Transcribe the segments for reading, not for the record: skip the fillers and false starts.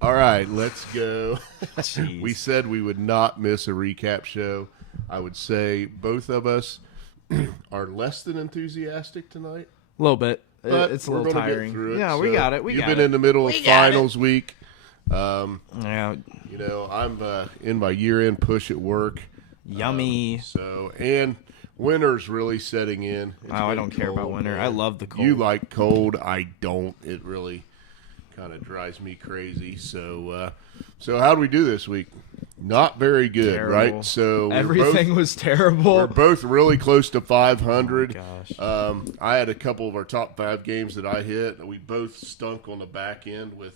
All right, let's go. Jeez. We said we would not miss a recap show. I would say both of us are less than enthusiastic tonight. A little bit. But It's a we're little gonna get tiring. through it. Yeah, we So got it. You've been in the middle of finals week. Yeah, You know, I'm in my year-end push at work. yummy. And winter's really setting in. It's I getting don't care about cold, winter. man. I love the cold. You like cold. I don't. It really kind of drives me crazy. So how do we do this week? Not very good, Terrible. right? So Everything was terrible. we're both really close to 500. Oh, gosh. I had a couple of our top 5 games that I hit. We both stunk on the back end with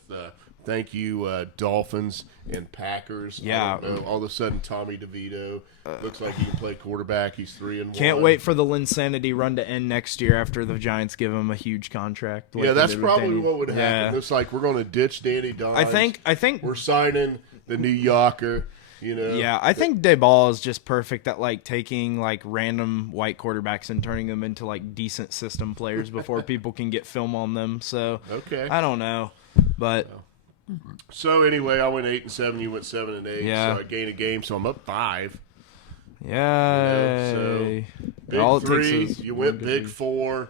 thank you Dolphins and Packers. Yeah. I don't know. All of a sudden Tommy DeVito looks like he can play quarterback. He's 3-1. Can't wait for the Linsanity run to end next year after the Giants give him a huge contract. like Yeah, they that's did with probably Danny. what would happen. Yeah. It's like we're going to ditch Danny Dimes. I think we're signing the New Yorker. You know. Yeah, I think Dayball is just perfect at like taking like random white quarterbacks and turning them into like decent system players before people can get film on them. So Okay. I don't know, but So anyway, I went 8-7. You went 7-8. Yeah. So I gained a game. So I'm up 5. yeah. so Big All it 3. takes is You one went good big week. 4.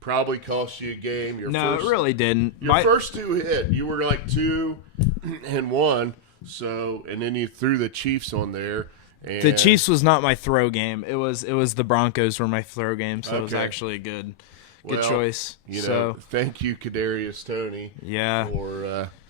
Probably cost you a game. No, it really didn't. Your first 2 hit. You were like 2-1. So and then you threw the Chiefs on there. And The Chiefs was not my throw game. It was the Broncos were my throw game, so it was Okay. actually a good well, choice. You know, So thank you, Kadarius Toney. yeah.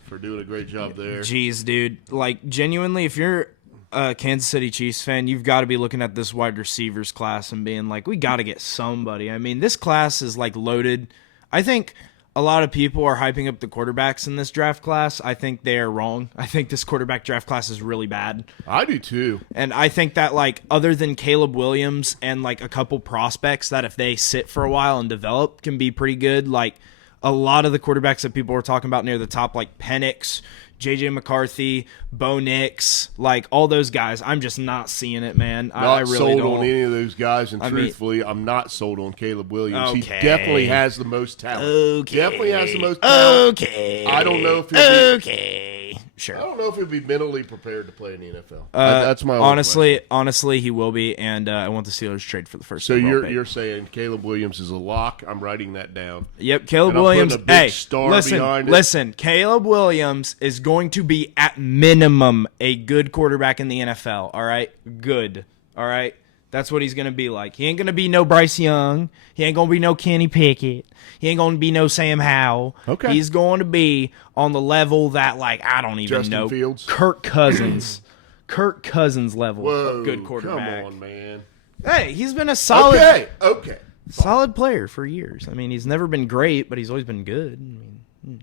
For doing a great job there. Jeez, dude. Like, genuinely, if you're a Kansas City Chiefs fan, you've got to be looking at this wide receivers class and being like, we got to get somebody. I mean, this class is, like, loaded. I think a lot of people are hyping up the quarterbacks in this draft class. I think they are wrong. I think this quarterback draft class is really bad. I do too. And I think that, like, other than Caleb Williams and, like, a couple prospects that if they sit for a while and develop can be pretty good, like, a lot of the quarterbacks that people were talking about near the top, like Penix, J.J. McCarthy, Bo Nix, like all those guys, I'm just not seeing it, man. I Not really sold don't. on any of those guys, and I mean- truthfully, I'm not sold on Caleb Williams. He Okay. definitely has the most talent. Okay. Definitely has the most talent. Okay. I don't know if he'll be, Okay. I Sure. don't know if he'll be mentally prepared to play in the NFL. That's my only honestly, he will be, and I want the Steelers to trade for the first. So overall pick. you're saying Caleb Williams is a lock? I'm writing that down. Yep, Caleb And I'm Williams. putting a big Hey, star listen, behind it. listen. Caleb Williams is going to be at minimum a good quarterback in the NFL. All right, good. All right, that's what he's going to be like. He ain't going to be no Bryce Young. He ain't going to be no Kenny Pickett. He ain't going to be no Sam Howell. Okay. He's going to be on the level that, like, I don't even Justin know. Fields? Kirk Cousins. Kirk Cousins level Whoa, of good quarterback. Come on, man. Hey, he's been a solid. Okay. Solid player for years. I mean, he's never been great, but he's always been good. I mean,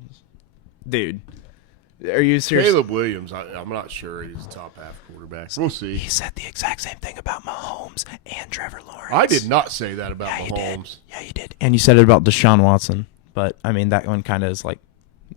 dude, are you serious? Caleb Williams, I'm not sure he's a top half quarterback. We'll see. He said the exact same thing about Mahomes and Trevor Lawrence. I did not say that about Yeah, you did. Mahomes. Yeah, you did. And you said it about Deshaun Watson, but I mean that one kind of is like,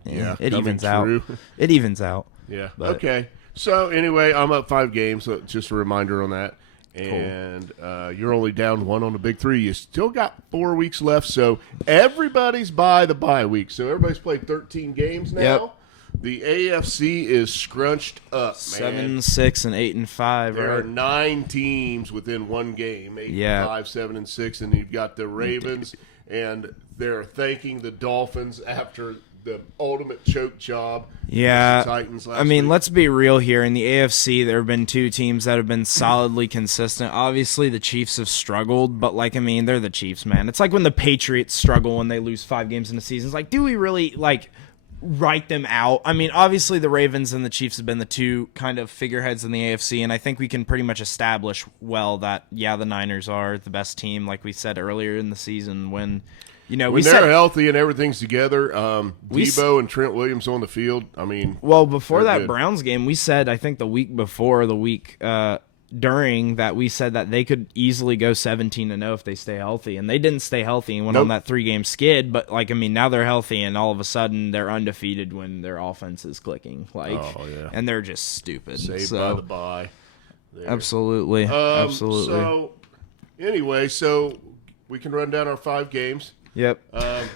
Yeah, it coming evens out. true. It evens out. Yeah. But- Okay. So anyway, I'm up 5 games. So just a reminder on that. And you're only down 1 on the big 3. You still got 4 weeks left. So everybody's by the bye week. So everybody's played 13 games now. Yep. The AFC is scrunched up, man. 7-6 and 8-5. There are Right? 9 teams within 1 game. 8 Yeah. 5, 7 and 6, and you've got the Ravens, and they're thanking the Dolphins after the ultimate choke job. Yeah, against the Titans last I mean, week. let's be real here. In the AFC, there have been 2 teams that have been solidly consistent. Obviously, the Chiefs have struggled, but, like, I mean, they're the Chiefs, man. It's like when the Patriots struggle when they lose 5 games in a season. It's like, do we really, like, write them out? I mean, obviously, the Ravens and the Chiefs have been the 2 kind of figureheads in the AFC, and I think we can pretty much establish well that, yeah, the Niners are the best team, like we said earlier in the season when, you know, when we they're said healthy and everything's together, We s- Debo and Trent Williams on the field, I mean, Well, before They're that good. Browns game, we said, I think the week before, the week during that, we said that they could easily go 17-0 if they stay healthy, and they didn't stay healthy and went on Nope. that 3-game skid. But, like, I mean, now they're healthy, and all of a sudden they're undefeated when their offense is clicking, like, Oh, yeah. and they're just stupid. saved so, by the bye. There. absolutely, absolutely. So, anyway, so we can run down our 5 games. Yep.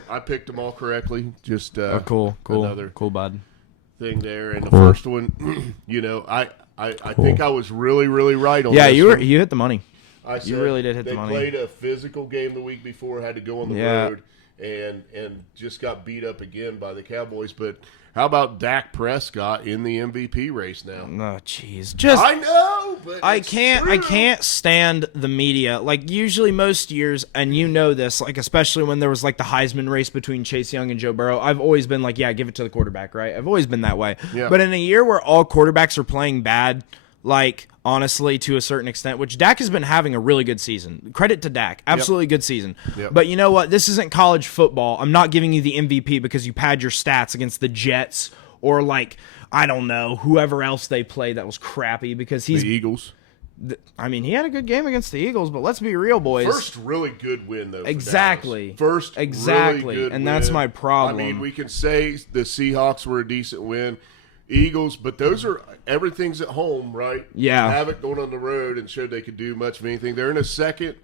I picked them all correctly. Just Cool, another bud. thing there, and the first one, I think I was really, really right on. Yeah, this you one. hit the money. I said You really did hit the money. They played a physical game the week before, had to go on the road, and just got beat up again by the Cowboys. But how about Dak Prescott in the MVP race now? Oh, jeez. I know, but I it's can't true. stand the media. Like, usually most years, and you know this, like, especially when there was, like, the Heisman race between Chase Young and Joe Burrow, I've always been like, yeah, give it to the quarterback, right? I've always been that way. Yeah. But in a year where all quarterbacks are playing bad, like, honestly, to a certain extent, which Dak has been having a really good season. Credit to Dak. Absolutely good season. Yep. But you know what? This isn't college football. I'm not giving you the MVP because you pad your stats against the Jets or, like, I don't know, whoever else they played that was crappy because he's The Eagles. I mean, he had a good game against the Eagles, but let's be real, boys. First really good win, though. For Exactly. Dallas. First Exactly. really good And that's win. my problem. I mean, we can say the Seahawks were a decent win. Eagles, but those are everything's at home, right? Yeah. Haven't gone on the road and showed they could do much of anything. They're in a second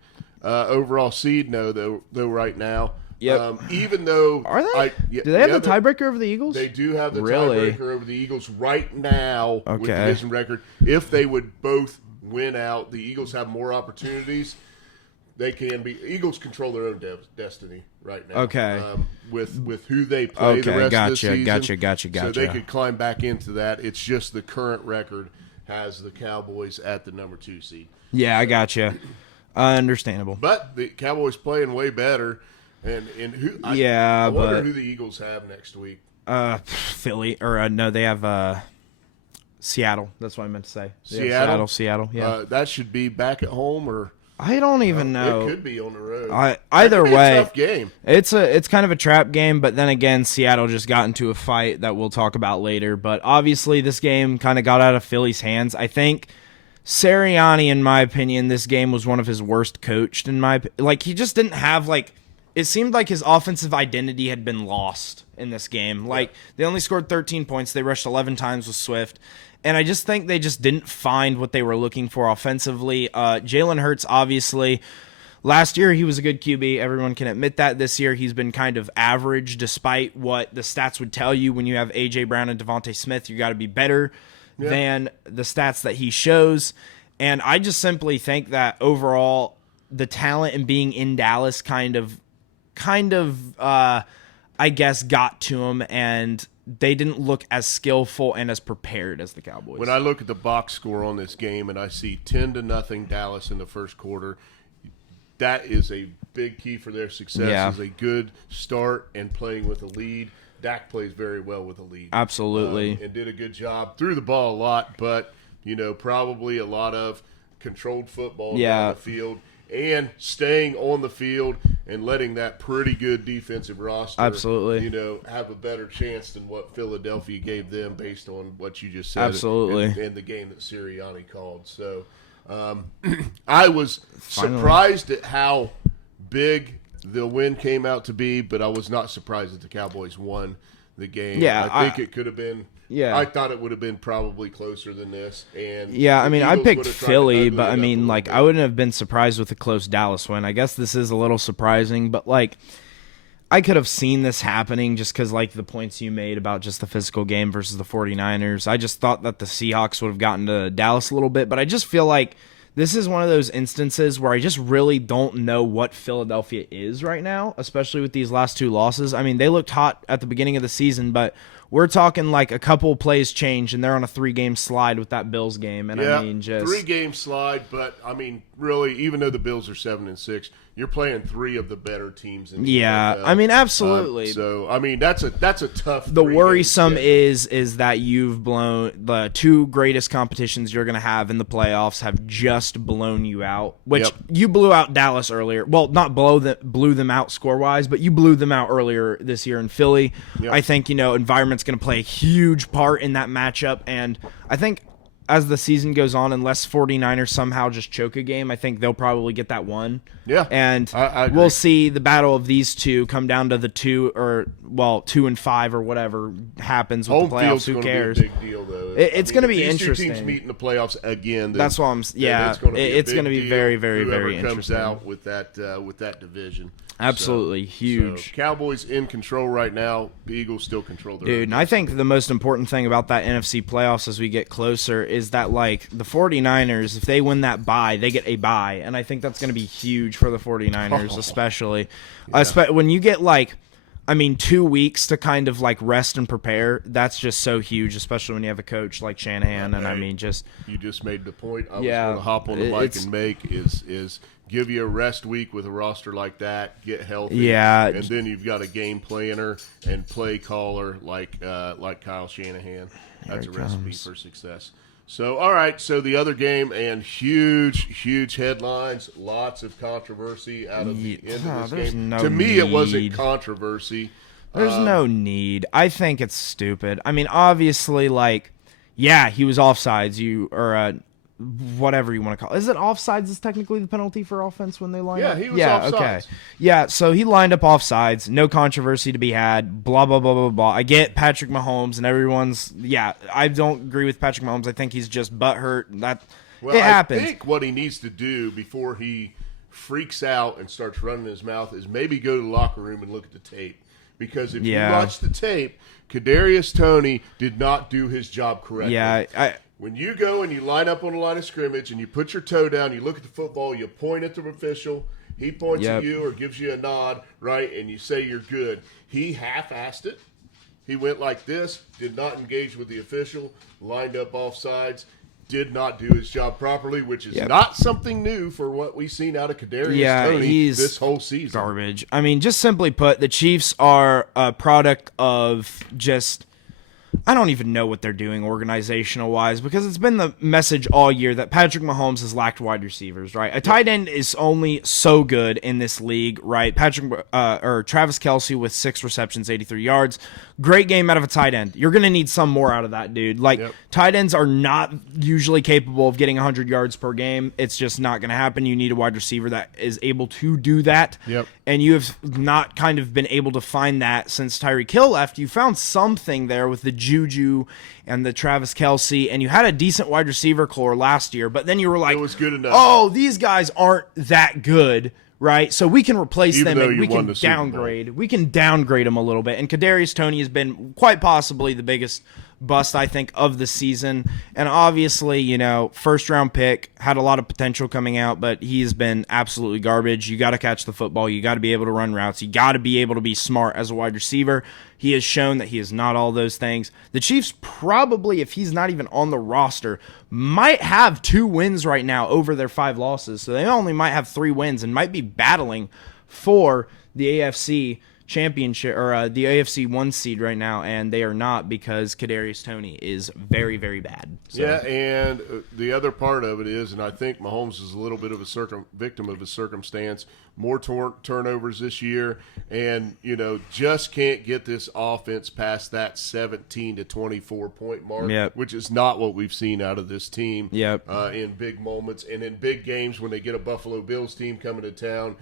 overall seed, though right now. Yep. Even though Are they? yeah, Do they have yeah, the tiebreaker over the Eagles? They do have the Really? tiebreaker over the Eagles right now with the Okay. division record. If they would both win out, the Eagles have more opportunities. They can be. Eagles control their own destiny right now. Okay. With who they play the Okay, rest of the gotcha, season. gotcha. So they could climb back into that. It's just the current record has the Cowboys at the number 2 seed. Yeah, I gotcha. Understandable. But the Cowboys playing way better. And who? Yeah, I wonder but- who the Eagles have next week. Philly, or no, they have Seattle. That's what I meant to say. They Seattle? have Seattle. Yeah. That should be back at home, or I don't even know. it could be on the road. Either That could be way, a tough game. it's kind of a trap game, but then again, Seattle just got into a fight that we'll talk about later. But obviously, this game kind of got out of Philly's hands. I think Sirianni, in my opinion, this game was one of his worst coached. He just didn't have like. It seemed like his offensive identity had been lost in this game. Like, they only scored 13 points. They rushed 11 times with Swift. And I just think they just didn't find what they were looking for offensively. Jalen Hurts, obviously, last year he was a good QB. Everyone can admit that. This year he's been kind of average, despite what the stats would tell you. When you have A.J. Brown and Devontae Smith, you got to be better than the stats that he shows. And I just simply think that overall, the talent and being in Dallas kind of I guess got to him, and they didn't look as skillful and as prepared as the Cowboys. When I look at the box score on this game and I see 10-0 Dallas in the first quarter, that is a big key for their success. Yeah. Is a good start and playing with a lead. Dak plays very well with a lead. Absolutely. And did a good job. Threw the ball a lot, but probably a lot of controlled football down the field. And staying on the field and letting that pretty good defensive roster, have a better chance than what Philadelphia gave them based on what you just said. Absolutely. And the game that Sirianni called. So I was surprised at how big the win came out to be, but I was not surprised that the Cowboys won the game. Yeah, I think it could have been. Yeah. I thought it would have been probably closer than this. And yeah, I mean, I Eagles picked would have tried to Philly, ugly but it I up a mean, little like, bit. I wouldn't have been surprised with a close Dallas win. I guess this is a little surprising, but, like, I could have seen this happening just because, like, the points you made about just the physical game versus the 49ers. I just thought that the Seahawks would have gotten to Dallas a little bit, but I just feel like this is one of those instances where I just really don't know what Philadelphia is right now, especially with these last 2 losses. I mean, they looked hot at the beginning of the season, but we're talking like a couple plays change, and they're on a 3-game slide with that Bills game. And I mean, just 3-game slide, but I mean, really, even though the Bills are 7-6, you're playing 3 of the better teams in the NFL. I mean, absolutely. So I mean, that's a tough. The 3-game worrisome schedule. is that you've blown the 2 greatest competitions you're going to have in the playoffs have just blown you out. Which you blew out Dallas earlier. Well, not blew them out score wise, but you blew them out earlier this year in Philly. Yep. I think environment's going to play a huge part in that matchup, and I think as the season goes on, unless 49ers somehow just choke a game, I think they'll probably get that one. Yeah. And I agree. we'll see the battle of these two come down to the 2 and 5 or whatever happens with Home the playoffs. field's Who gonna cares? Be a big deal, though. It's going to be these interesting. Two teams meet in the playoffs again. That's what I'm. Yeah, it's going to be very, very, very interesting. Whoever comes out with that division. Absolutely huge. So Cowboys in control right now. The Eagles still control their. Dude, and I think the most important thing about that NFC playoffs as we get closer is that, like, the 49ers, if they win that bye, they get a bye. And I think that's going to be huge for the 49ers, especially. Yeah. When you get, 2 weeks to kind of, rest and prepare, that's just so huge, especially when you have a coach like Shanahan. And, You just made the point I was going to hop on the mic and make is give you a rest week with a roster like that, get healthy, and then you've got a game planner and play caller like Kyle Shanahan. That's a recipe for success. So, all right, so the other game and huge headlines, lots of controversy out of the end of this game. To me, it wasn't controversy. There's no need. I think it's stupid. I mean, obviously, he was offsides. Whatever you want to call it. Is it offsides is technically the penalty for offense when they line up? Yeah, he was offsides. Okay. Yeah, so he lined up offsides. No controversy to be had. Blah, blah, blah, blah, blah. I get Patrick Mahomes and everyone's... Yeah, I don't agree with Patrick Mahomes. I think he's just butthurt. It happens. I think what he needs to do before he freaks out and starts running his mouth is maybe go to the locker room and look at the tape. Because if you watch the tape, Kadarius Toney did not do his job correctly. Yeah, when you go and you line up on the line of scrimmage and you put your toe down, you look at the football, you point at the official, he points at you or gives you a nod, right, and you say you're good. He half-assed it. He went like this, did not engage with the official, lined up offsides, did not do his job properly, which is not something new for what we've seen out of Kadarius Toney this whole season. Garbage. I mean, just simply put, the Chiefs are a product of just... I don't even know what they're doing organizational-wise because it's been the message all year that Patrick Mahomes has lacked wide receivers, right? A tight end is only so good in this league, right? Travis Kelce with 6 receptions, 83 yards. Great game out of a tight end. You're going to need some more out of that, dude. Tight ends are not usually capable of getting 100 yards per game. It's just not going to happen. You need a wide receiver that is able to do that. Yep. And you have not kind of been able to find that since Tyreek Hill left. You found something there with the Juju and the Travis Kelce, and you had a decent wide receiver core last year, but then you were like, it was good enough. Oh, these guys aren't that good, right? So we can replace them and we can downgrade. We can downgrade them a little bit. And Kadarius Toney has been quite possibly the biggest bust, I think, of the season. And obviously, first round pick, had a lot of potential coming out, but he's been absolutely garbage. You got to catch the football. You got to be able to run routes. You got to be able to be smart as a wide receiver. He has shown that he is not all those things. The Chiefs probably, if he's not even on the roster, might have 2 wins right now over their 5 losses. So they only might have 3 wins and might be battling for the AFC championship or the AFC 1 seed right now, and they are not because Kadarius Toney is very, very bad. So. Yeah, and the other part of it is, and I think Mahomes is a little bit of a victim of his circumstance, more turnovers this year, and just can't get this offense past that 17 to 24 point mark, which is not what we've seen out of this team. In big moments and in big games when they get a Buffalo Bills team coming to town.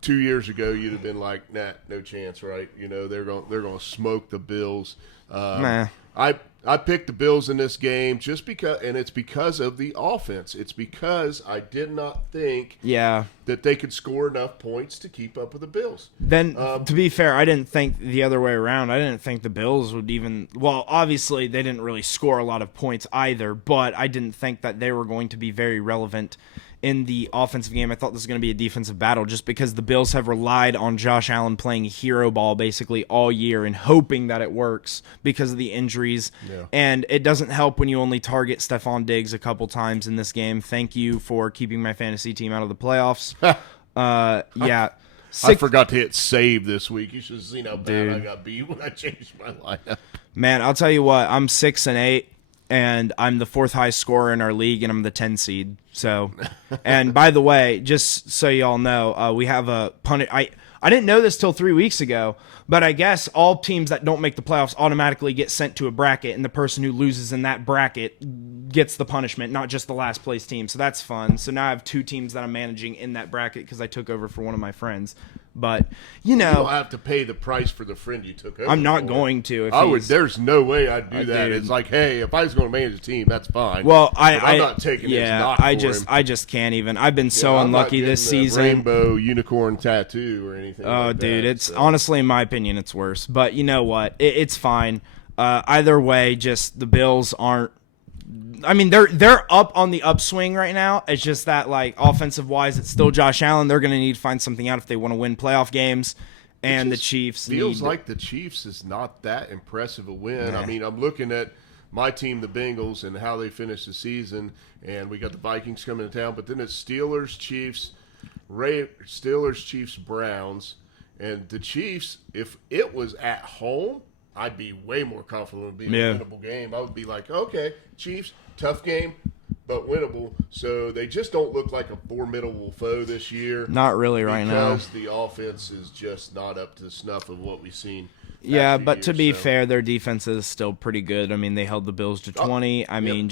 2 years ago, you'd have been like, nah, no chance, right? They're going to smoke the Bills. I picked the Bills in this game just because, and it's because of the offense. It's because I did not think that they could score enough points to keep up with the Bills. Then, to be fair, I didn't think the other way around. I didn't think the Bills would even, well, obviously they didn't really score a lot of points either, but I didn't think that they were going to be very relevant in the offensive game. I thought this was going to be a defensive battle just because the Bills have relied on Josh Allen playing hero ball basically all year and hoping that it works because of the injuries. And it doesn't help when you only target Stephon Diggs a couple times in this game. Thank you for keeping my fantasy team out of the playoffs. I forgot to hit save this week. You should have seen how bad I got beat when I changed my lineup. Man, I'll tell you what, I'm 6-8. And I'm the 4th highest scorer in our league, and I'm the 10 seed. So, and by the way, just so y'all know, we have a punish. I didn't know this till 3 weeks ago, but I guess all teams that don't make the playoffs automatically get sent to a bracket, and the person who loses in that bracket gets the punishment, not just the last place team. So that's fun. So now I have 2 teams that I'm managing in that bracket because I took over for one of my friends. But you don't have to pay the price for the friend you took over. I'm not going to. I would. There's no way I'd do that. Dude. It's like, hey, if I was going to manage a team, that's fine. Well, I'm not taking his knock for him. I just can't even. I've been so unlucky this season. Rainbow unicorn tattoo or anything. Oh, like dude, that, it's honestly, in my opinion, it's worse. But you know what? It's fine. Either way, just the Bills aren't. I mean, they're up on the upswing right now. It's just that, like, offensive wise, it's still Josh Allen. They're going to need to find something out if they want to win playoff games. And the Chiefs feels like the Chiefs is not that impressive a win. Nah. I mean, I'm looking at my team, the Bengals, and how they finished the season, and we got the Vikings coming to town. But then it's Steelers, Chiefs, Browns, and the Chiefs. If it was at home, I'd be way more confident it would be a winnable game. I would be like, okay, Chiefs, tough game, but winnable. So they just don't look like a formidable foe this year. Not really right now. Because the offense is just not up to the snuff of what we've seen. Yeah, but to be fair, their defense is still pretty good. I mean, they held the Bills to 20. I mean,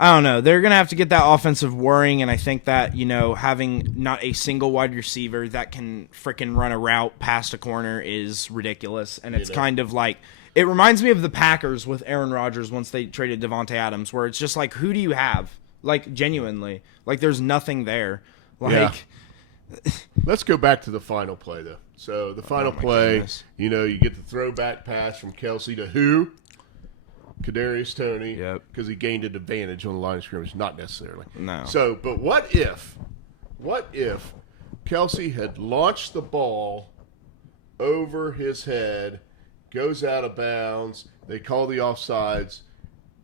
I don't know. They're going to have to get that offensive whirring, and I think that, having not a single wide receiver that can frickin' run a route past a corner is ridiculous. And it's kind of like, it reminds me of the Packers with Aaron Rodgers once they traded Devontae Adams, where it's just like, who do you have? Like, genuinely. Like, there's nothing there. Like, let's go back to the final play, though. So, the final play, you get the throwback pass from Kelsey to who? Kadarius Toney, because he gained an advantage on the line of scrimmage. Not necessarily. No. So, but what if Kelsey had launched the ball over his head, goes out of bounds, they call the offsides,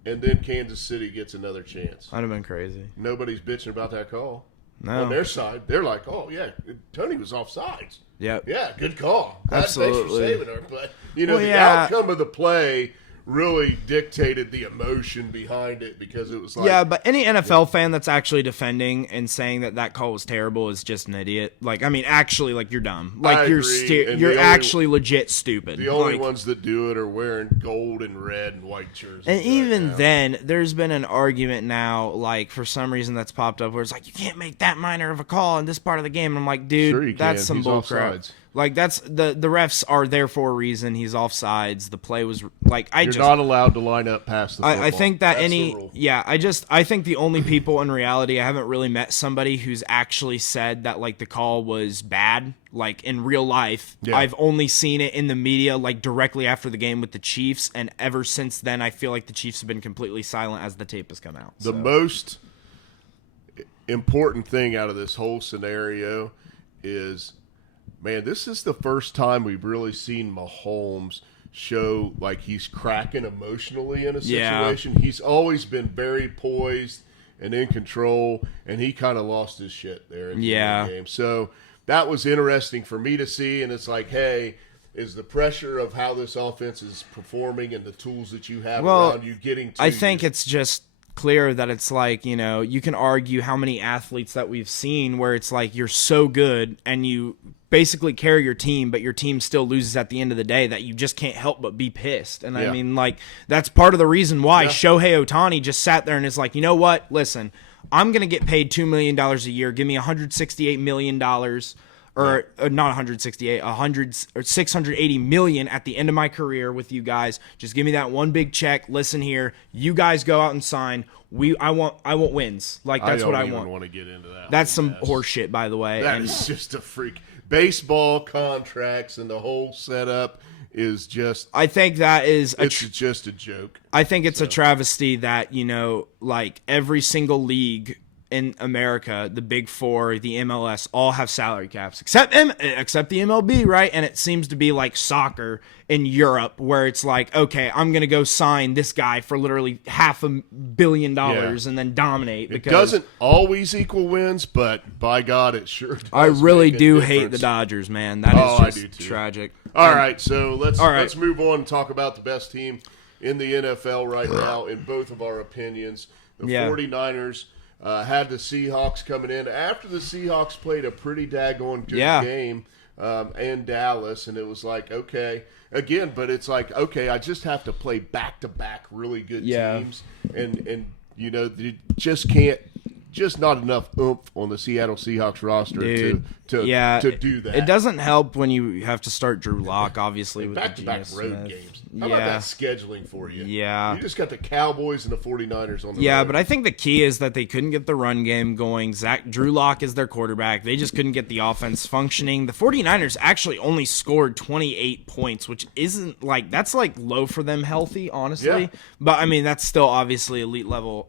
and then Kansas City gets another chance? That'd have been crazy. Nobody's bitching about that call. No. On their side, they're like, oh, yeah, Toney was offsides. Yep. Yeah, good call. Absolutely. Thanks for saving her. But, the outcome of the play really dictated the emotion behind it, because it was like... Yeah, but any NFL fan that's actually defending and saying that call was terrible is just an idiot. Like, I mean, actually, like, you're dumb. Like, you're actually legit stupid. The only ones that do it are wearing gold and red and white jerseys. And even then, there's been an argument now, like, for some reason that's popped up where it's like, you can't make that minor of a call in this part of the game. And I'm like, dude, that's some bullcrap. Like, that's the refs are there for a reason. He's offsides. The play was like, you're not allowed to line up past the football. I think that I think the only people in reality, I haven't really met somebody who's actually said that, like, the call was bad, like, in real life. Yeah. I've only seen it in the media, like, directly after the game with the Chiefs, and ever since then, I feel like the Chiefs have been completely silent as the tape has come out. The most important thing out of this whole scenario is, man, this is the first time we've really seen Mahomes show like he's cracking emotionally in a situation. Yeah. He's always been very poised and in control, and he kind of lost his shit there in the game. So that was interesting for me to see, and it's like, hey, is the pressure of how this offense is performing and the tools that you have around you getting to I think it's just clear that it's like, you can argue how many athletes that we've seen where it's like you're so good and you basically carry your team, but your team still loses at the end of the day, that you just can't help but be pissed. And I mean, like, that's part of the reason why Shohei Ohtani just sat there and is like, you know what? Listen, I'm going to get paid $2 million a year. Give me $168 million. Or not 168, 100 or 680 million at the end of my career with you guys. Just give me that one big check. Listen here, you guys go out and sign. I want wins. Like, that's what I want. I don't even want to get into that. That's some horse shit, by the way. That is just a freak. Baseball contracts and the whole setup is just. I think that is. It's just a joke. I think it's a travesty that, like, every single league in America, the Big Four, the MLS, all have salary caps, except the MLB, right? And it seems to be like soccer in Europe, where it's like, okay, I'm going to go sign this guy for literally $500 million and then dominate. It doesn't always equal wins, but by God, it sure does. I really do hate the Dodgers, man. That is just tragic. All right, so let's move on and talk about the best team in the NFL right now, in both of our opinions. The 49ers had the Seahawks coming in after the Seahawks played a pretty daggone good game in Dallas, and it was like, okay, again, but it's like, okay, I just have to play back-to-back really good teams, and you just can't just not enough oomph on the Seattle Seahawks roster to do that. It doesn't help when you have to start Drew Lock, obviously, with back-to-back the road games. How about that scheduling for you? Yeah. You just got the Cowboys and the 49ers on the road. road. But I think the key is that they couldn't get the run game going. Drew Lock is their quarterback. They just couldn't get the offense functioning. The 49ers actually only scored 28 points, which isn't that's low for them healthy, honestly. Yeah. But I mean, that's still obviously elite level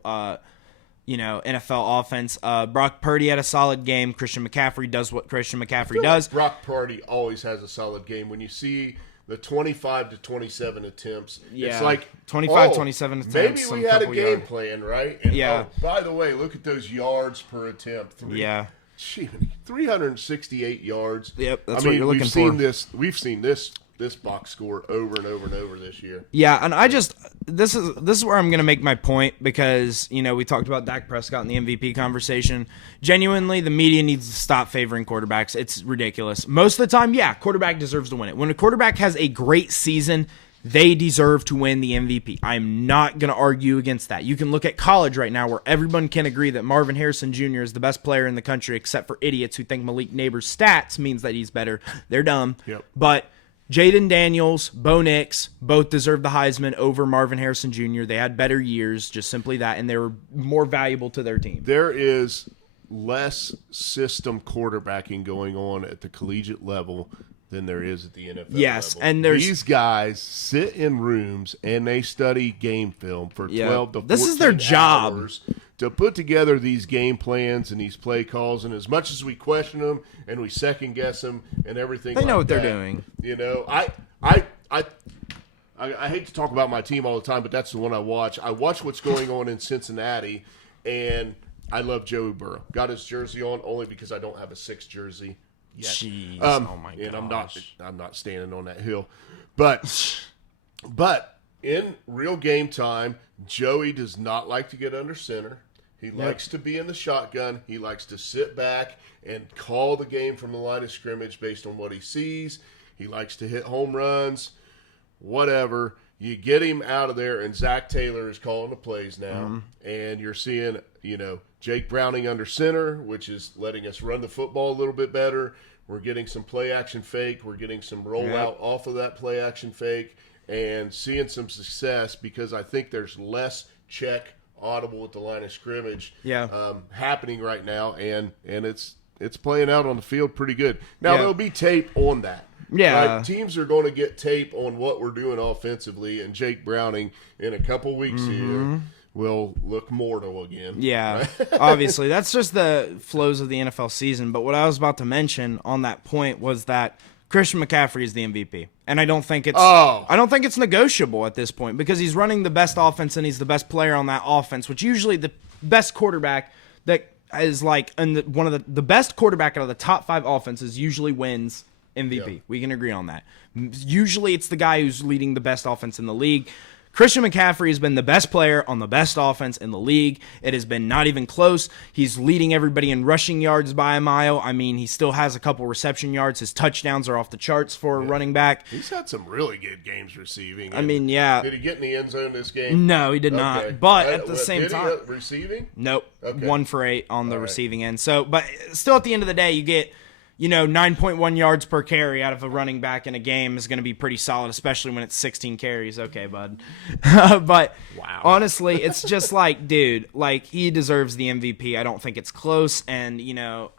NFL offense. Brock Purdy had a solid game. Christian McCaffrey does what Christian McCaffrey does. Brock Purdy always has a solid game. When you see the 25 to 27 attempts, it's like 27 attempts. Maybe we had a game plan, right? And by the way, look at those yards per attempt. 368 yards. Yep, that's what you're looking for. We've seen this box score over and over and over this year. Yeah, and this is where I'm going to make my point, because we talked about Dak Prescott in the MVP conversation. Genuinely, the media needs to stop favoring quarterbacks. It's ridiculous. Most of the time, quarterback deserves to win it. When a quarterback has a great season, they deserve to win the MVP. I'm not going to argue against that. You can look at college right now, where everyone can agree that Marvin Harrison Jr. is the best player in the country, except for idiots who think Malik Neighbors' stats means that he's better. They're dumb. Yep. But Jaden Daniels, Bo Nix, both deserve the Heisman over Marvin Harrison Jr. They had better years, just simply that, and they were more valuable to their team. There is less system quarterbacking going on at the collegiate level than there is at the NFL level. And these guys sit in rooms and they study game film for 12 to 14 This is their job. hours to put together these game plans and these play calls. And as much as we question them and we second guess them and everything, they know what they're doing. I hate to talk about my team all the time, but that's the one I watch. I watch what's going on in Cincinnati, and I love Joey Burrow. Got his jersey on only because I don't have a 6 jersey yet. Jeez, oh my gosh. And I'm not standing on that hill, but in real game time, Joey does not like to get under center. He likes to be in the shotgun. He likes to sit back and call the game from the line of scrimmage based on what he sees. He likes to hit home runs, whatever. You get him out of there, and Zach Taylor is calling the plays now. And you're seeing, Jake Browning under center, which is letting us run the football a little bit better. We're getting some play action fake. We're getting some rollout off of that play action fake and seeing some success, because I think there's less check audible at the line of scrimmage happening right now, and it's playing out on the field pretty good. Now, there'll be tape on that. Yeah. Right? Teams are going to get tape on what we're doing offensively, and Jake Browning in a couple weeks here will look mortal again. Yeah, obviously. That's just the flows of the NFL season. But what I was about to mention on that point was that Christian McCaffrey is the MVP. And I don't think it's negotiable at this point, because he's running the best offense and he's the best player on that offense, which usually the best quarterback that is one of the best quarterback out of the top 5 offenses usually wins MVP. Yep. We can agree on that. Usually it's the guy who's leading the best offense in the league. Christian McCaffrey has been the best player on the best offense in the league. It has been not even close. He's leading everybody in rushing yards by a mile. I mean, he still has a couple reception yards. His touchdowns are off the charts for a running back. He's had some really good games receiving. I mean, yeah. Did he get in the end zone this game? No, he did not. But at the same time, receiving? Nope. Okay. 1 for 8 on the receiving end. So, but still, at the end of the day, you get 9.1 yards per carry out of a running back in a game is going to be pretty solid, especially when it's 16 carries. Okay, bud. But honestly, it's just dude, he deserves the MVP. I don't think it's close. And,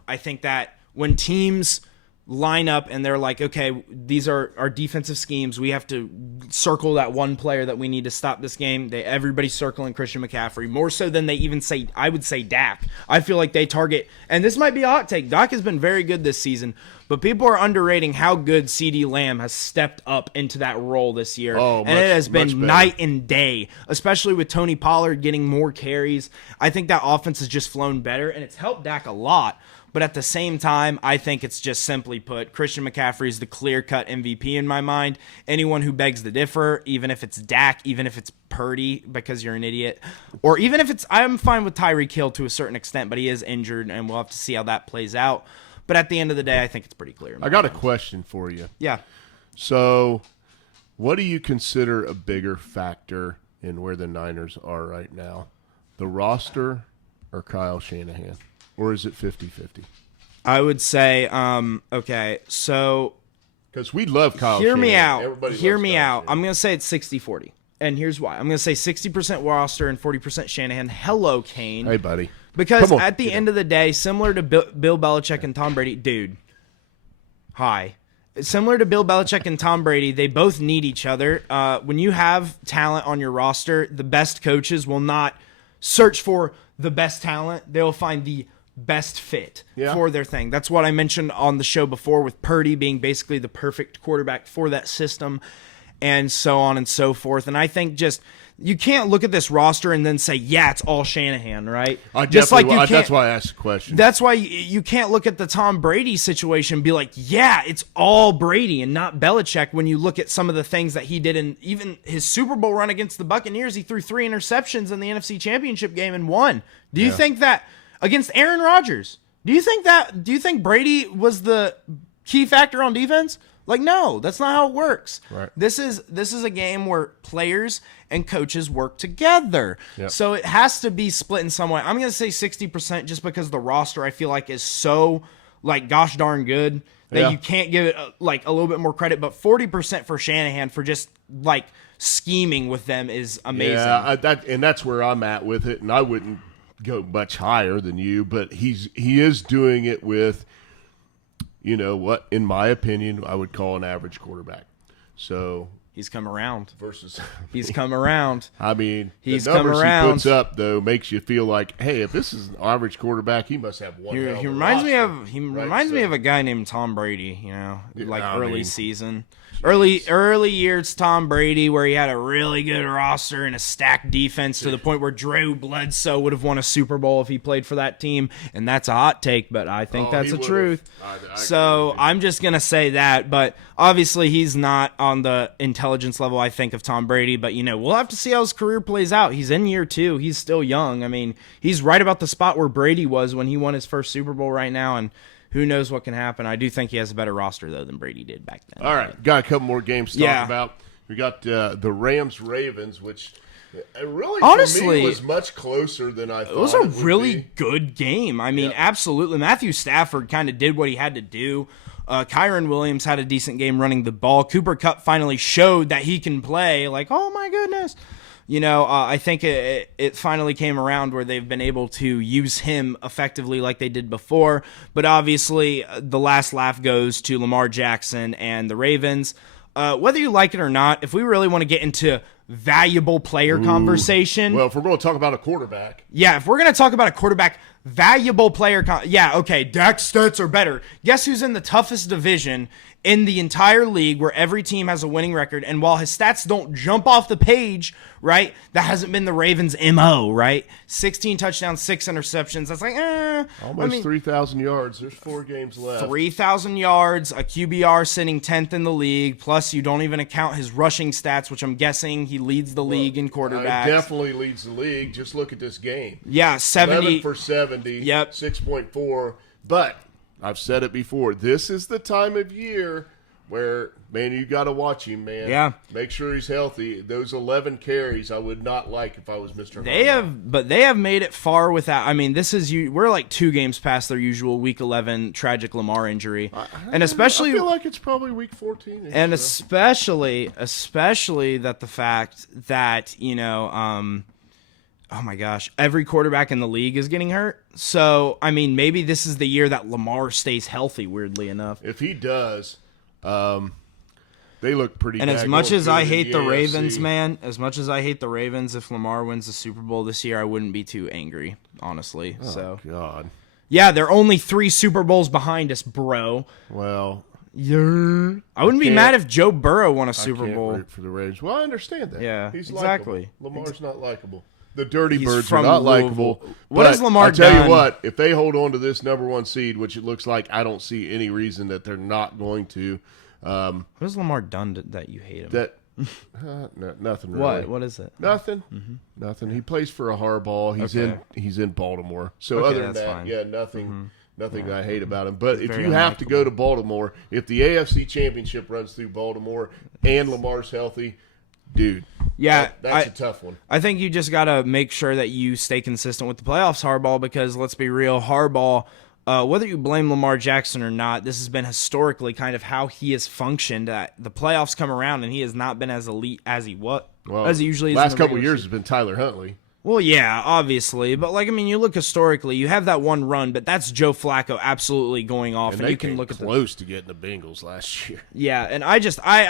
I think that when teams line up and they're like, okay, these are our defensive schemes, we have to circle that one player that we need to stop this game. Everybody's circling Christian McCaffrey more so than they even say, I would say, Dak. I feel like they target, and this might be a hot take, Dak has been very good this season, but people are underrating how good CeeDee Lamb has stepped up into that role this year. And it has been night and day, especially with Tony Pollard getting more carries. I think that offense has just flown better, and it's helped Dak a lot. But at the same time, I think it's just simply put, Christian McCaffrey is the clear-cut MVP in my mind. Anyone who begs to differ, even if it's Dak, even if it's Purdy because you're an idiot, or even if I'm fine with Tyreek Hill to a certain extent, but he is injured, and we'll have to see how that plays out. But at the end of the day, I think it's pretty clear. I got a question for you. Yeah. So what do you consider a bigger factor in where the Niners are right now? The roster or Kyle Shanahan? Or is it 50-50? I would say, okay, so Because we love Kyle hear Shanahan. me out. Everybody Hear loves me Kyle out. Shanahan. I'm going to say it's 60-40. And here's why. I'm going to say 60% roster and 40% Shanahan. Hello, Kane. Hey, buddy. Because Come on, at the end of the day, similar to Bill Belichick and Tom Brady, dude, hi. Similar to Bill Belichick and Tom Brady, they both need each other. When you have talent on your roster, the best coaches will not search for the best talent. They'll find the best fit for their thing. That's what I mentioned on the show before with Purdy being basically the perfect quarterback for that system and so on and so forth. And I think just you can't look at this roster and then say, yeah, it's all Shanahan, right? That's why I asked the question. That's why you can't look at the Tom Brady situation and be like, yeah, it's all Brady and not Belichick. When you look at some of the things that he did in even his Super Bowl run against the Buccaneers, he threw 3 interceptions in the NFC Championship game and won. Do you think that against Aaron Rodgers? Do you think Brady was the key factor on defense? Like, no, that's not how it works. Right. This is a game where players and coaches work together. Yep. So it has to be split in some way. I'm going to say 60% just because the roster I feel like is so like gosh darn good that you can't give it like a little bit more credit, but 40% for Shanahan for just like scheming with them is amazing. Yeah, that's where I'm at with it, and I wouldn't go much higher than you, but he is doing it with, you know what, in my opinion, I would call an average quarterback. So he's come around. Versus he's come around. I mean, he's the numbers come around. he puts up though makes you feel like, hey, if this is an average quarterback, he must have one. He reminds me of a guy named Tom Brady. You know, like early season. Early years Tom Brady, where he had a really good roster and a stacked defense to the point where Drew Bledsoe would have won a Super Bowl if he played for that team. And that's a hot take, but I think that's the truth. So I'm just going to say that. But obviously he's not on the intelligence level, I think, of Tom Brady. But, you know, we'll have to see how his career plays out. He's in year 2. He's still young. I mean, he's right about the spot where Brady was when he won his first Super Bowl right now. And who knows what can happen. I do think he has a better roster, though, than Brady did back then. All right. Got a couple more games to talk about. We got the Rams-Ravens, which really, honestly, for me, was much closer than I thought. It was a really good game. I mean, absolutely. Matthew Stafford kind of did what he had to do. Kyron Williams had a decent game running the ball. Cooper Kupp finally showed that he can play. Like, oh, my goodness. You know, I think it finally came around where they've been able to use him effectively like they did before. But obviously, the last laugh goes to Lamar Jackson and the Ravens. Whether you like it or not, if we really want to get into valuable player conversation. Well, if we're going to talk about a quarterback. Yeah, if we're going to talk about a quarterback, valuable player. Okay, Dak's stats are better. Guess who's in the toughest division in the entire league where every team has a winning record? And while his stats don't jump off the page, right, that hasn't been the Ravens' MO, right? 16 touchdowns, 6 interceptions. That's like, Almost 3,000 yards. There's 4 games left. 3,000 yards, a QBR sitting 10th in the league, plus you don't even account his rushing stats, which I'm guessing he leads the league in quarterbacks. Definitely leads the league. Just look at this game. Yeah, 11 for 70, Yep. 6.4. But I've said it before. This is the time of year where, man, you got to watch him, man. Yeah. Make sure he's healthy. Those 11 carries I would not like if I was Mr. They have made it far without. I mean, we're like 2 games past their usual Week 11 tragic Lamar injury, and especially I feel like it's probably Week 14. And especially that the fact that oh my gosh, every quarterback in the league is getting hurt. So, I mean, maybe this is the year that Lamar stays healthy, weirdly enough. If he does, they look pretty And as much as I hate the Ravens, AFC. Man, as much as I hate the Ravens, if Lamar wins the Super Bowl this year, I wouldn't be too angry, honestly. Oh, God. Yeah, they're only 3 Super Bowls behind us, bro. Well, I wouldn't be mad if Joe Burrow won a Super Bowl. Root for the Ravens. Well, I understand that. Yeah, he's exactly. Likable. Lamar's not likable. The Dirty He's Birds are from not Louisville. likable. What has Lamar I'll tell done? you what, if they hold on to this number 1 seed, which it looks like, I don't see any reason that they're not going to. What has Lamar done that you hate him? Nothing really. What is it? Nothing. Nothing. He plays for a Harbaugh. He's in Baltimore. So Okay, other than that's that, fine. yeah, nothing. Nothing I hate about him. But if very you have to go to Baltimore, if the AFC Championship runs through Baltimore and Lamar's healthy, dude, Yeah, That's a tough one. I think you just got to make sure that you stay consistent with the playoffs, Harbaugh, because let's be real, Harbaugh, whether you blame Lamar Jackson or not, this has been historically kind of how he has functioned. The playoffs come around, and he has not been as elite as he usually is. Last couple of years has been Tyler Huntley. Well, yeah, obviously, but you look historically, you have that one run, but that's Joe Flacco absolutely going off, And and they you can came look at close to getting the Bengals last year. Yeah, and I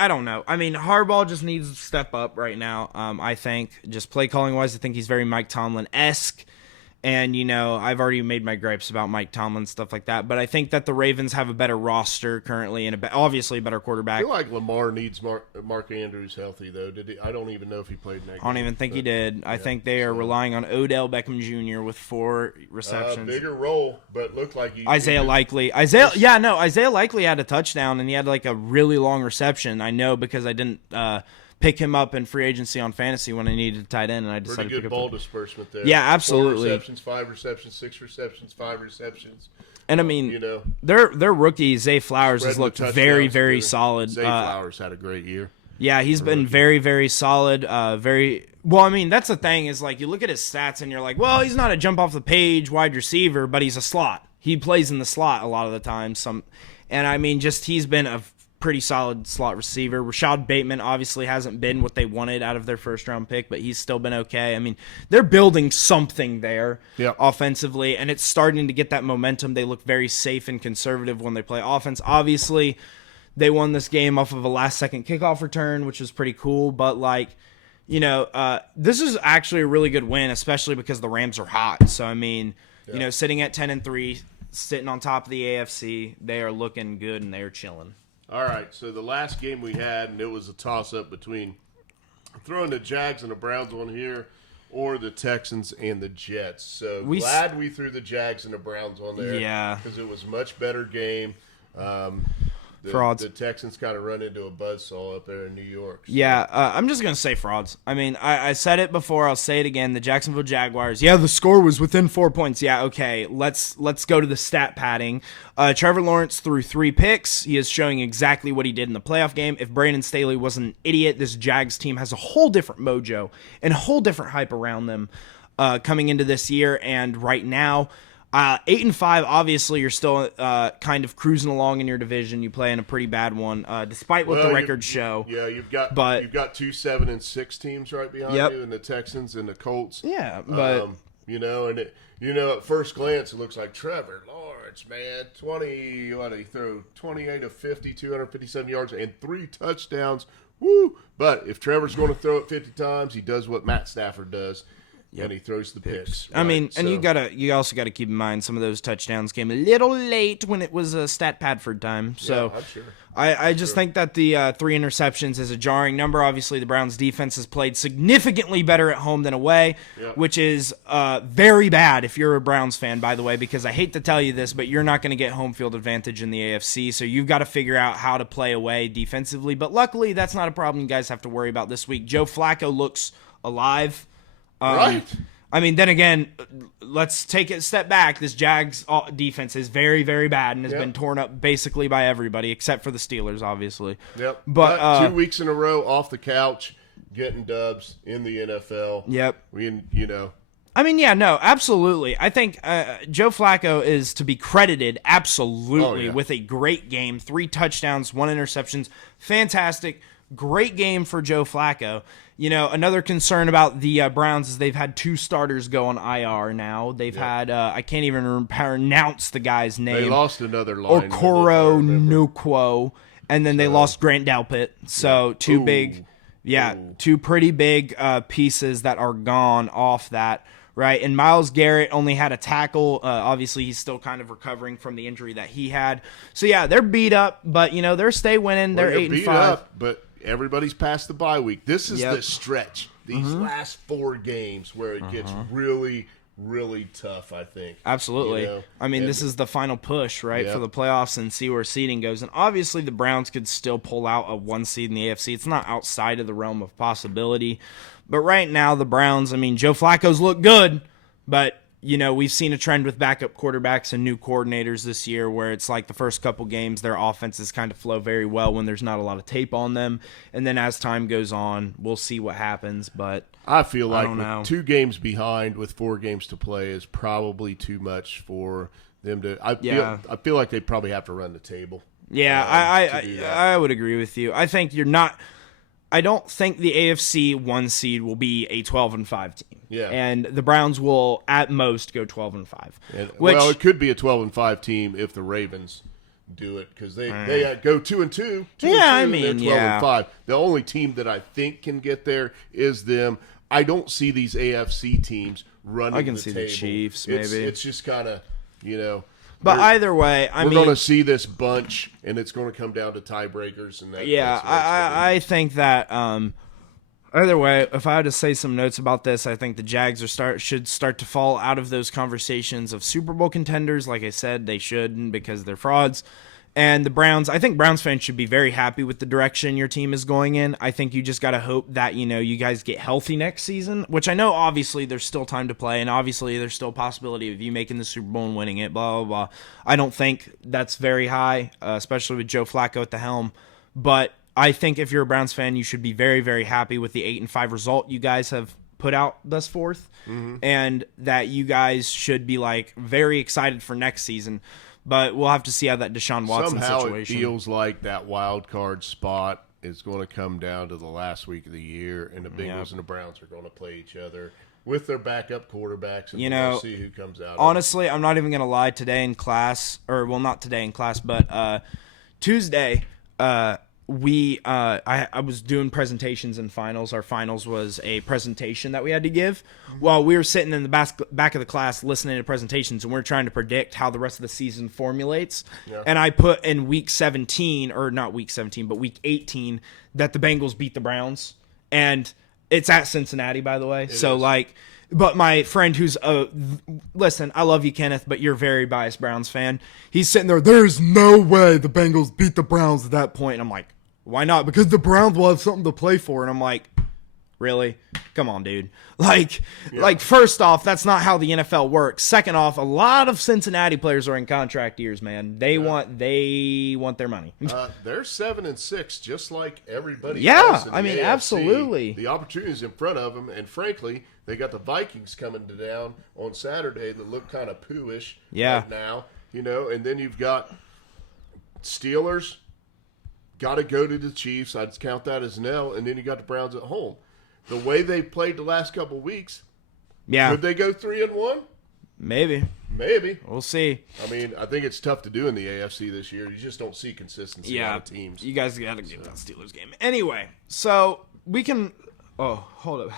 don't know. I mean, Harbaugh just needs to step up right now. I think just play calling wise, I think he's very Mike Tomlin-esque. And, I've already made my gripes about Mike Tomlin, stuff like that. But I think that the Ravens have a better roster currently and obviously a better I quarterback. feel like Lamar needs Mark Andrews healthy, though. I don't even know if he played in that game. I don't even think he did. I think they are relying on Odell Beckham Jr. with 4 receptions. Bigger role, but looked like Isaiah Likely had a touchdown, and he had a really long reception. I know because I didn't pick him up in free agency on fantasy when I needed a tight end, and I decided pretty to pick good up ball disbursement there. Yeah, absolutely. 4 receptions, 5 receptions, 6 receptions, 5 receptions. And I mean, their rookie Zay Flowers has looked very, very solid. Zay Flowers had a great year. Yeah, he's been very, very solid. That's the thing is you look at his stats and you're like, well, he's not a jump off the page wide receiver, but he's a slot. He plays in the slot a lot of the time. He's been a pretty solid slot receiver. Rashad Bateman obviously hasn't been what they wanted out of their first-round pick, but he's still been okay. I mean, they're building something there offensively, and it's starting to get that momentum. They look very safe and conservative when they play offense. Obviously, they won this game off of a last-second kickoff return, which was pretty cool, but this is actually a really good win, especially because the Rams are hot. So, sitting at 10-3, sitting on top of the AFC, they are looking good and they're chilling. All right, so the last game we had, and it was a toss-up between throwing the Jags and the Browns on here or the Texans and the Jets. So glad we threw the Jags and the Browns on there. Yeah. Because it was a much better game. Frauds. The Texans kind of run into a buzzsaw up there in New York. So. Yeah, I'm just going to say frauds. I said it before. I'll say it again. The Jacksonville Jaguars. Yeah, the score was within 4 points. Yeah, okay. Let's go to the stat padding. Trevor Lawrence threw 3 picks. He is showing exactly what he did in the playoff game. If Brandon Staley wasn't an idiot, this Jags team has a whole different mojo and a whole different hype around them coming into this year. And right now, 8-5, obviously, you're still kind of cruising along in your division. You play in a pretty bad one, despite what the records show. Yeah, you've got 2 7-6 teams right behind you, and the Texans and the Colts. Yeah, but at first glance, it looks like Trevor Lawrence, man, he threw 28 of 50, 257 yards, and 3 touchdowns. Woo! But if Trevor's going to throw it 50 times, he does what Matt Stafford does. And he throws the picks. Right? You also got to keep in mind some of those touchdowns came a little late when it was Stat Padford time. So I'm sure. I just think that the 3 interceptions is a jarring number. Obviously, the Browns' defense has played significantly better at home than away, which is very bad if you're a Browns fan, by the way, because I hate to tell you this, but you're not going to get home field advantage in the AFC, so you've got to figure out how to play away defensively. But luckily, that's not a problem you guys have to worry about this week. Joe Flacco looks alive. Right. Then again, let's take a step back. This Jags defense is very, very bad and has been torn up basically by everybody except for the Steelers, obviously. Yep. But 2 weeks in a row off the couch, getting dubs in the NFL. Yep. Absolutely. I think Joe Flacco is to be credited absolutely with a great game. 3 touchdowns, 1 interceptions. Fantastic. Great game for Joe Flacco. Another concern about the Browns is they've had 2 starters go on IR now. They've had, I can't even pronounce the guy's name. They lost another line. Okoro Nukwo. And then they lost Grant Delpit. So 2 pretty big pieces that are gone off that. Right, and Myles Garrett only had a tackle. Obviously, he's still kind of recovering from the injury that he had. So, yeah, they're beat up, but, they're stay winning. They're 8-5. But everybody's past the bye week. This is the stretch. These last 4 games where it gets really, really tough, I think. Absolutely. This is the final push, right, for the playoffs and see where seeding goes. And obviously, the Browns could still pull out a 1 seed in the AFC. It's not outside of the realm of possibility. But right now, the Browns, Joe Flacco's look good, but we've seen a trend with backup quarterbacks and new coordinators this year where it's like the first couple games, their offenses kind of flow very well when there's not a lot of tape on them. And then as time goes on, we'll see what happens. But I feel like with 2 games behind with 4 games to play is probably too much for them to. I feel like they probably have to run the table. Yeah, I would agree with you. I think you're not. I don't think the AFC 1 seed will be a 12-5 team. Yeah. And the Browns will at most go 12-5. Well, it could be a 12-5 team if the Ravens do it because they go 2-2. I mean, and 12-5. The only team that I think can get there is them. I don't see these AFC teams running. I can the see table. the Chiefs maybe. It's just kind of But either way, we're going to see this bunch, and it's going to come down to tiebreakers. And that. Yeah, I think that either way, if I had to say some notes about this, I think the Jags should start to fall out of those conversations of Super Bowl contenders. Like I said, they shouldn't because they're frauds. And the Browns, I think Browns fans should be very happy with the direction your team is going in. I think you just got to hope that, you guys get healthy next season, which I know obviously there's still time to play, and obviously there's still a possibility of you making the Super Bowl and winning it, blah, blah, blah. I don't think that's very high, especially with Joe Flacco at the helm. But I think if you're a Browns fan, you should be very, very happy with the 8-5 result you guys have put out thus forth, and that you guys should be, very excited for next season. But we'll have to see how that Deshaun Watson situation. Somehow it feels like that wild card spot is going to come down to the last week of the year, and the Bengals and the Browns are going to play each other with their backup quarterbacks, and we'll see who comes out. Honestly, I'm not even going to lie. Today in class, not today in class, but Tuesday, I was doing presentations in finals. Our finals was a presentation that we had to give. While we were sitting in the back of the class listening to presentations, and we're trying to predict how the rest of the season formulates. Yeah. And I put in week 17, or not week 17, but week 18, that the Bengals beat the Browns. And it's at Cincinnati, by the way. It is. But my friend who's listen, I love you, Kenneth, but you're a very biased Browns fan. He's sitting there, there's no way the Bengals beat the Browns at that point. And I'm like, why not? Because the Browns will have something to play for. And I'm like, really? Come on, dude. First off, that's not how the NFL works. Second off, a lot of Cincinnati players are in contract years, man. They want their money. They're 7-6, just like everybody. Yeah, else in the AFC. Absolutely. The opportunity's in front of them, and frankly, they got the Vikings coming down on Saturday that look kind of pooish right now, and then you've got Steelers. Got to go to the Chiefs. I'd count that as an L. And then you got the Browns at home. The way they played the last couple of weeks, could they go 3-1? Maybe. We'll see. I mean, I think it's tough to do in the AFC this year. You just don't see consistency out of teams. You guys got to get that Steelers game. Anyway, so we can – hold up.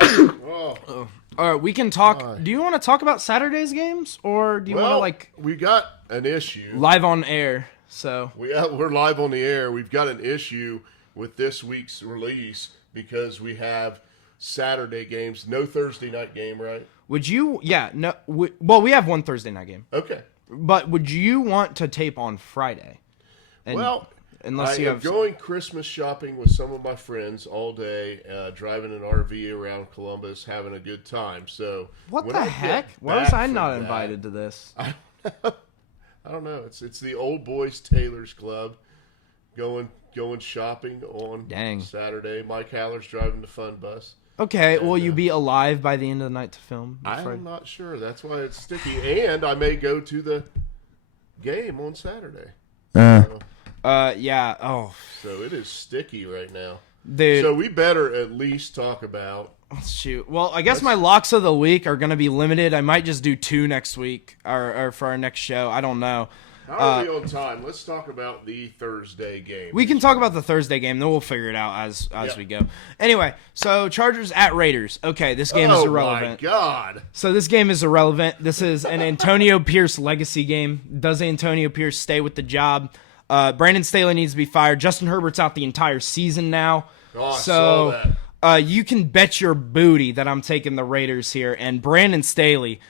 All right, we can talk. Do you want to talk about Saturday's games, or do you want to we got an issue live on air? So we're live on the air. We've got an issue with this week's release because we have Saturday games, no Thursday night game, right? Would you? Yeah, no. We have one Thursday night game. Okay, but would you want to tape on Friday? Unless you have going Christmas shopping with some of my friends all day, driving an RV around Columbus, having a good time. So what the heck? Why was I not invited to this? I don't know. It's the Old Boys Tailors Club going shopping on Saturday. Mike Haller's driving the fun bus. Okay, will you be alive by the end of the night to film? I'm not sure. That's why it's sticky. And I may go to the game on Saturday. Yeah. Oh. So it is sticky right now. Dude. So we better at least talk about. Shoot. Well, I guess my locks of the week are going to be limited. I might just do 2 next week or for our next show. I don't know. How are we on time? Let's talk about the Thursday game. We can talk about the Thursday game, then we'll figure it out as we go. Anyway, so Chargers at Raiders. Okay, this game is irrelevant. Oh, my God. So this game is irrelevant. This is an Antonio Pierce legacy game. Does Antonio Pierce stay with the job? Brandon Staley needs to be fired. Justin Herbert's out the entire season now. Oh, I saw that. You can bet your booty that I'm taking the Raiders here. And Brandon Staley,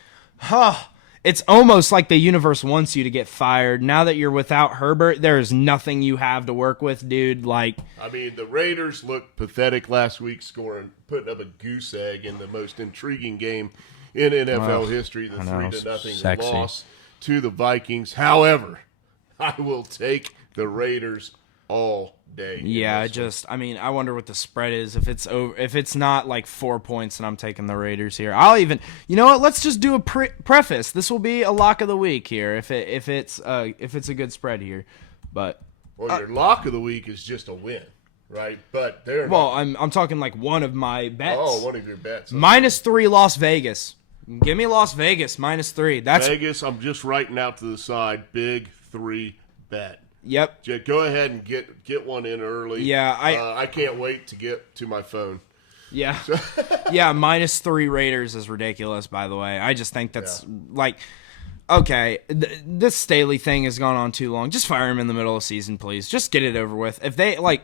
it's almost like the universe wants you to get fired. Now that you're without Herbert, there is nothing you have to work with, dude. The Raiders looked pathetic last week, putting up a goose egg in the most intriguing game in NFL history, the I know. 3-0 Sexy. loss to the Vikings. However, I will take the Raiders all day. in Yeah, this one. I wonder what the spread is. If it's not like 4 points, then I'm taking the Raiders here. I'll even, you know what? Let's just do a preface. This will be a lock of the week here if it's a good spread here. But Well, your lock of the week is just a win, right? But they're well, not. I'm talking like one of my bets. Oh, one of your bets. -3 Las Vegas. Give me Las Vegas -3. That's Vegas, I'm just writing out to the side. Big 3 bet. yep. Just go ahead and get one in early. Yeah, I can't wait to get to my phone. Yeah. Yeah, -3 Raiders is ridiculous, by the way. I just think that's like, okay, this Staley thing has gone on too long. Just fire him in the middle of the season, please. Just get it over with. If they, like,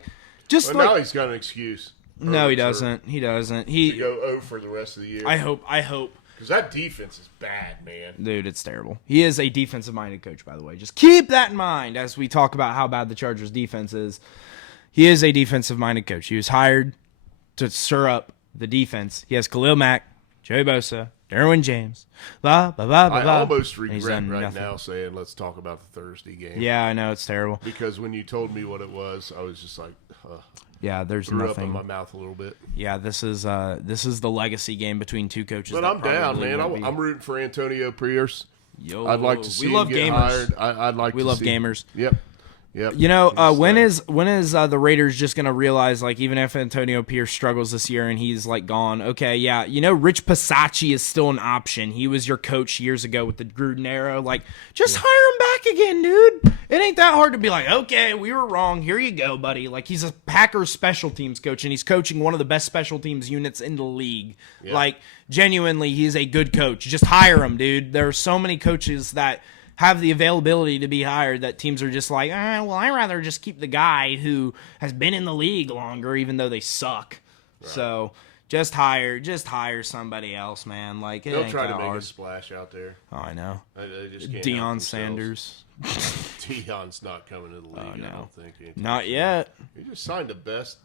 just Well, like. now he's got an excuse. No, he Or- doesn't. He doesn't. To go 0 for the rest of the year. I hope. Because that defense is bad, man. Dude, it's terrible. He is a defensive-minded coach, by the way. Just keep that in mind as we talk about how bad the Chargers' defense is. He is a defensive-minded coach. He was hired to stir up the defense. He has Khalil Mack, Joey Bosa, Derwin James. Blah, blah, blah, blah, I blah. almost And he's regret done right nothing. now saying let's talk about the Thursday game. Yeah, I know. It's terrible. Because when you told me what it was, I was just like, Yeah, there's threw up in nothing. my mouth a little bit. Yeah, this is the legacy game between two coaches. But that I'm down, probably man. won't be- I'm rooting for Antonio Pierce. Yo, I'd like to see we him love get gamers. hired. I'd like We to love see. gamers. Yep. Yep. You know, He's, when is the Raiders just gonna realize, like, even if Antonio Pierce struggles this year and he's like gone, okay, yeah, you know, Rich Pisacci is still an option. He was your coach years ago with the Gruden era. Like, just hire him back again, dude. It ain't that hard to be like, okay, we were wrong. Here you go, buddy. Like, he's a Packers special teams coach and he's coaching one of the best special teams units in the league. Yeah. Like, genuinely, he's a good coach. Just hire him, dude. There are so many coaches that have the availability to be hired that teams are just like, well, I'd rather just keep the guy who has been in the league longer, even though they suck. Right. So just hire somebody else, man. Like, it they'll ain't try that to make hard. a splash out there. Oh, I know. They just can't help Deion themselves. Sanders. Deion's not coming to the league. Oh, I no. don't think. anytime Not soon. yet. He just signed the best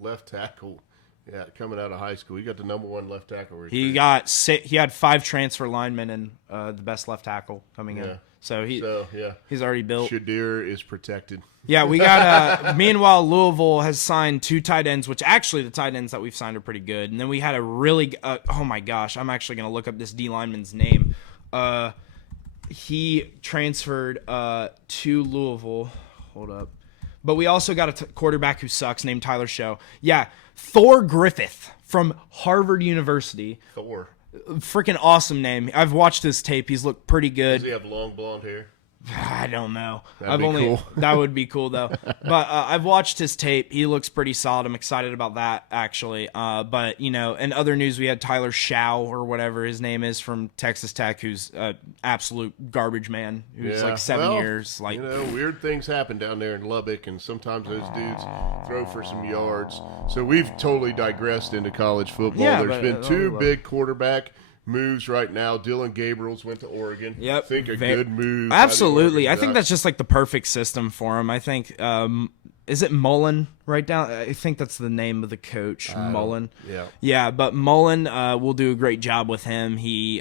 left tackle. Yeah, coming out of high school, he got the #1 left tackle. He had 5 transfer linemen and the best left tackle coming in. Yeah. So yeah, he's already built. Shadir is protected. Yeah, we got meanwhile, Louisville has signed 2 tight ends, which actually the tight ends that we've signed are pretty good. And then we had a really oh my gosh, I'm actually going to look up this D lineman's name. He transferred to Louisville. Hold up. But we also got a quarterback who sucks named Tyler Show. Yeah, Thor Griffith from Harvard University. Thor. Freaking awesome name. I've watched his tape. He's looked pretty good. Does he have long blonde hair? I don't know. That'd be cool. That would be cool though. But I've watched his tape. He looks pretty solid. I'm excited about that actually. But you know, in other news, we had Tyler Shao or whatever his name is from Texas Tech, who's absolute garbage man. Who's like 7 years. Like, you know, weird things happen down there in Lubbock, and sometimes those dudes throw for some yards. So we've totally digressed into college football. Yeah, There's but, been 2 big quarterback moves right now. Dylan Gabriel's went to Oregon. Yep. I think a good move. Absolutely. I Oregon think Ducks. that's just like the perfect system for him. I think is it Mullen right down? I think that's the name of the coach, Mullen. Yeah. Yeah, but Mullen will do a great job with him. He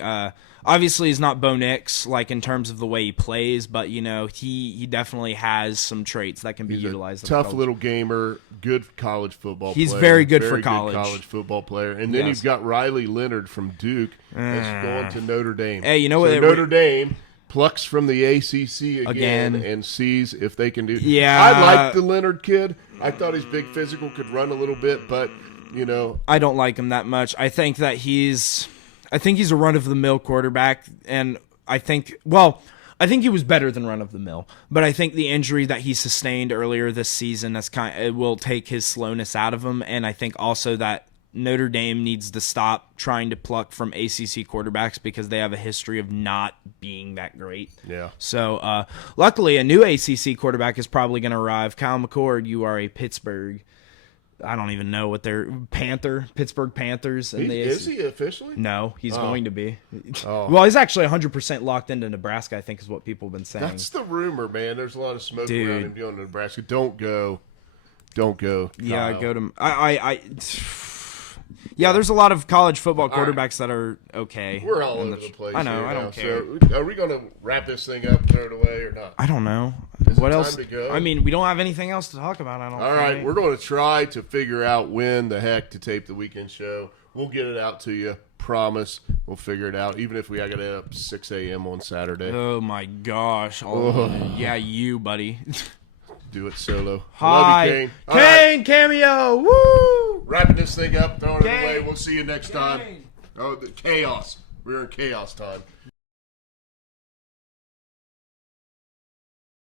obviously is not Bo Nix, like in terms of the way he plays, but you know, he definitely has some traits that can be He's a utilized. in tough college. little gamer, good college football He's player. very good for college. college football player. And then Yes. you've got Riley Leonard from Duke that's going to Notre Dame. Hey, you know so what? Notre Dame plucks from the ACC again Again. and sees if they can do. Yeah. I like the Leonard kid. I thought he's big physical, could run a little bit, but you know, I don't like him that much. I think he's a run-of-the-mill quarterback, and I think he was better than run-of-the-mill. But I think the injury that he sustained earlier this season it will take his slowness out of him, and I think also that Notre Dame needs to stop trying to pluck from ACC quarterbacks because they have a history of not being that great. yeah. So, luckily, a new ACC quarterback is probably going to arrive. Kyle McCord, you are a Pittsburgh. I don't even know what they're Pittsburgh Panthers. And Is he officially? No, he's going to be. Oh. Well, he's actually 100% locked into Nebraska, I think is what people have been saying. That's the rumor, man. There's a lot of smoke Dude. around him going to Nebraska. Don't go. Don't go. Yeah, Kyle. go to Yeah, there's a lot of college football right. quarterbacks that are okay. We're all over the place. I know. Here I now. don't care. So, are we going to wrap this thing up, throw it away, or not? I don't know. Is it What time else? to go? I mean, we don't have anything else to talk about. I don't. All right, think. we're going to try to figure out when the heck to tape the weekend show. We'll get it out to you. Promise. We'll figure it out. Even if we got to get up 6 a.m. on Saturday. Oh my gosh! Oh, yeah, you buddy. Do it solo. Hi, Love you, Kane. All Kane cameo. Woo! Wrapping this thing up, throwing it Kane. away. We'll see you next time. Oh, the chaos. We're in chaos time.